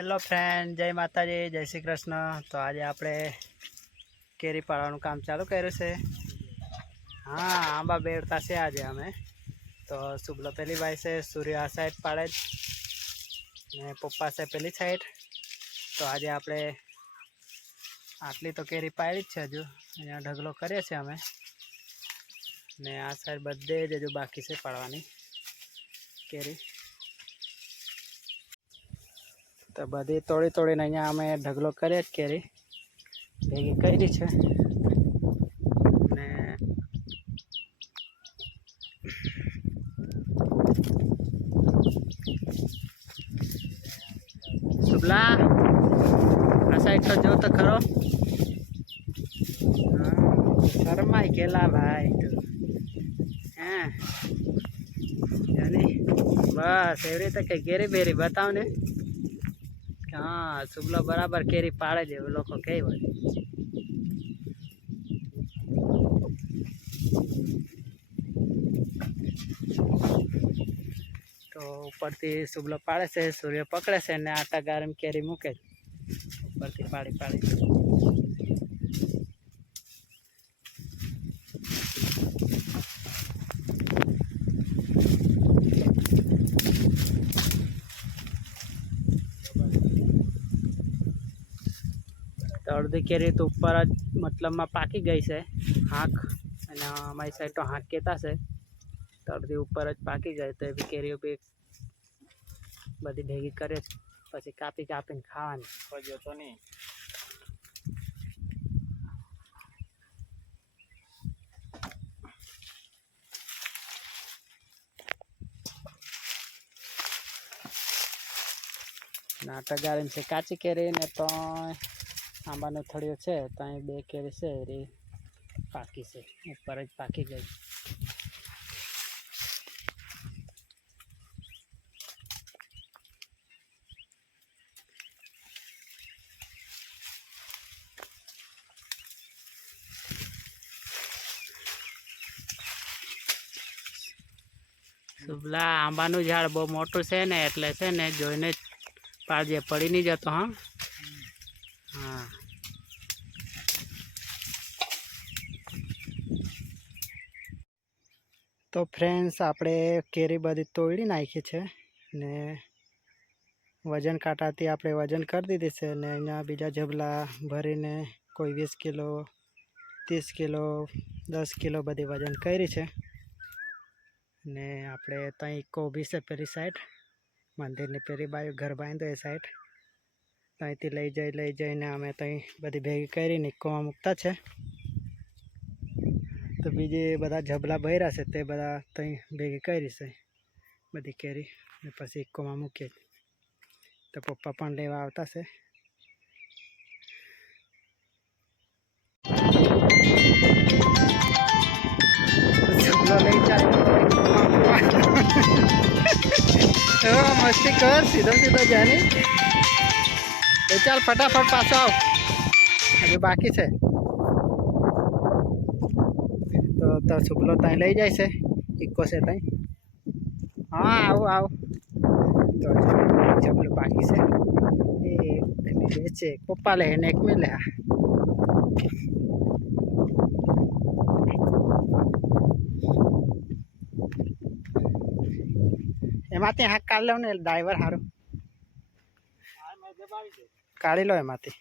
Hello friend જય માતાજી, જય શ્રી કૃષ્ણ. તો આજે આપણે કેરી પાડવાનું કામ ચાલુ કર્યું છે. હા, આંબા બેડતા છે આજે અમે. તો શુભલો પેલી ભાઈ છે, સૂર્ય આ સાઈડ પાડે જ. ને પપ્પા છે પેલી સાઈડ તો આજે આપણે આટલી તો કેરી પાડી જ છે હજુ. અહીંયા ઢગલો કરીએ છીએ અમે. ને આ સાઈડ બધે જ હજુ બાકી છે પાડવાની કેરી. તો બધી તોડી તોડીને અહીંયા અમે ઢગલો કર્યા જ કેરી ભેગી કરી છે. ને શુભલા, આ સાઈડ તો જો તો ખરો. શરમાય ગયેલા ભાઈ તું. હા. બસ એવી રીતે કઈ કેરી બેરી બતાવ ને હા સુબલો બરાબર કેરી પાડે છે લોકો કહે હોય તો ઉપરથી સુબલો પાડે છે, સૂર્ય પકડે છે ને આટા ગરમ કેરી મૂકે છે. ઉપરથી પાડી પાડી. અડધી કેરી તો ઉપર જ મતલબમાં પાકી ગઈ છે હાંક. અને અમારી સાઈડ તો હાંક કહેતા છે. તો અડધી ઉપર જ પાકી ગઈ તો એવી કેરીઓ બી બધી ભેગી કરે પછી કાપી કાપીને ખાવાની. તો નહીં. નાટક ગાળીને છે કાચી કેરી ને તો આંબાનો થળિયો છે, તો અહીં બે કેરી છે એ પાકી છે, ઉપર જ પાકી ગઈ. શુભલા, આંબાનું ઝાડ બહુ મોટું છે ને, એટલે છે ને જોઈને પાજે પડી નહીં જતો, હા? તો ફ્રેન્ડ્સ આપણે કેરી બધી તોડી નાખી છે ને વજન કાંટાથી આપણે વજન કરી દીધી છે ને અહીંયા બીજા જબલા ભરીને કોઈ વીસ કિલો, ત્રીસ કિલો, દસ કિલો બધી વજન કરી છે. ને આપણે ત્યાં ઊભી છે પેલી સાઈડ મંદિરની પેલી બાજુ ઘર બાંધ્યો એ સાઈડ ત્યાંથી લઈ જઈ, લઈ જઈને અમે ત્યાં બધી ભેગી કરીને ઇકોમાં મૂકતા છે. તો બીજે બધા જબલા ભર્યા છે, તે બધા ત્યાં ભેગી કરી છે, બધી કેરી. ને પછી ઇક્કોમાં મૂકીએ તો પપ્પા પણ લેવા આવતા છે. મસ્તી કર, સીધો સીધો જાની ચાલ ફટાફટ પાછો આવ. હજુ બાકી છે. તો તો શુભલો ત્યાં લઈ જાય છે. ઇકો છે ત્યાં. હા, આવો આવો. તો જમલું બાકી છે. એ વેચે. છે પપ્પા લે ને એક મેં લે. હા એમાંથી હાક કાઢી લો ને ડ્રાઈવર સારું કાઢી લો એમાંથી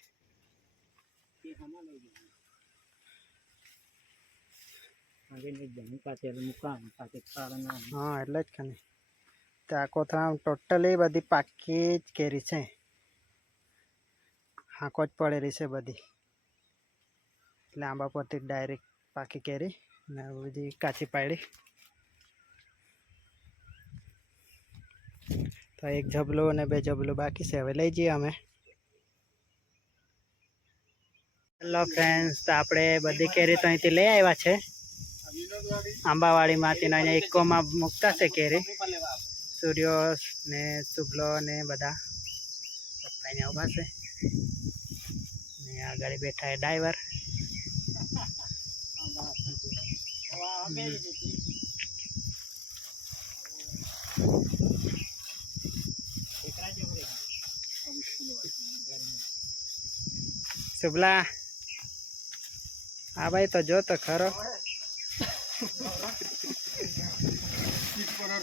એ હમણાં લઈ જવાનું આગળ નહીં જવાનું પાછળ મુકાવાનું પાછળ પાડવાનું હા, એટલે જ ખાલી તો આ કોથળા ટોટલી બધી પાકી જ કેરી છે. હાંકો જ પડેલી છે બધી. એટલે આંબા પરથી ડાયરેક્ટ પાકી કેરી ને બધી કાચી પાડી તો એક જબલો અને બે જબલો બાકી છે. હવે લઈ જઈએ અમે. હેલો ફ્રેન્ડ્સ તો આપણે બધી કેરી તો અહીંથી લઈ આવ્યા છે. આંબાવાડીમાંથી ને અહીંયા ઇકોમાં મૂકતા છે કેરી સૂર્યો ને શુભલો ને બધા પપ્પાને ઊભા છે. ને આગળ બેઠા એ ડ્રાઈવર. શુભલા. હા ભાઈ તો જો તો ખરો.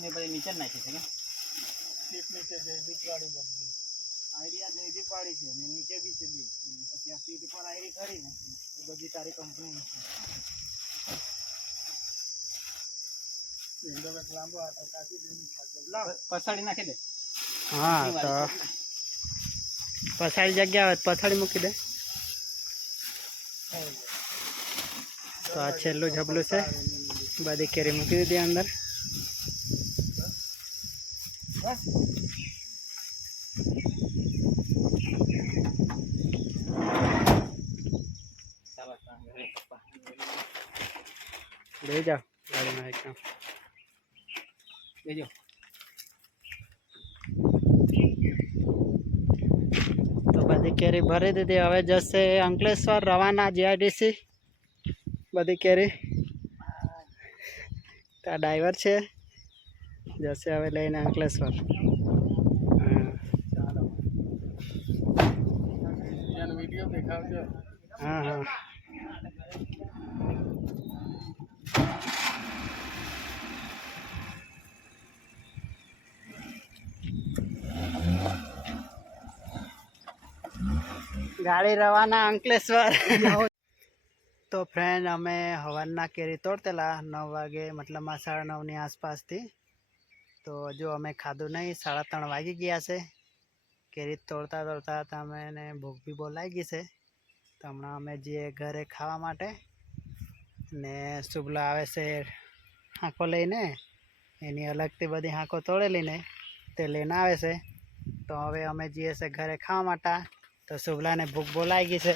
ને બધી નીચે નાખી છે કે? આઈડિયા જયદીપ વાળી છે ને નીચે બી છે બી. પછી આ સીટ ઉપર આઈડી ખરી ને. એ બધી તારી કંપની પસાડી નાખી દે. હા તો પછાડી જગ્યા હોય તો પછાડી મૂકી દે. તો આ છેલ્લું ઝબલું છે. બધી કેરી મૂકી દીધી અંદર. પપ્પા. લઈ જાઓ ગાડીમાં એકદમ બેજો. તો બધી કેરી ભરી દીધી. હવે જશે અંકલેશ્વર રવાના જીઆઈડીસી. બધી કેરી. ત્યાં ડ્રાઈવર છે. જશે હવે લઈને અંકલેશ્વર હા હા ગાડી રવાના અંકલેશ્વર તો ફ્રેન્ડ અમે હવારના કેરી તોડતેલા નવ વાગે મતલબમાં સાડા નવની આસપાસથી તો હજુ અમે ખાધું નહીં, સાડા ત્રણ વાગી ગયા છે. કેરી તોડતા તોડતા તમે એને ભૂખ બી બોલાઈ ગઈ છે. તો હમણાં અમે જઈએ ઘરે ખાવા માટે ને શુભલા આવે છે હાંકો લઈને, એની અલગથી બધી હાંકો તોડેલી ને તે લઈને આવે છે. તો હવે અમે જઈએ છે ઘરે ખાવા માટે. તો શુભલાને ભૂખ બોલાઈ ગઈ છે.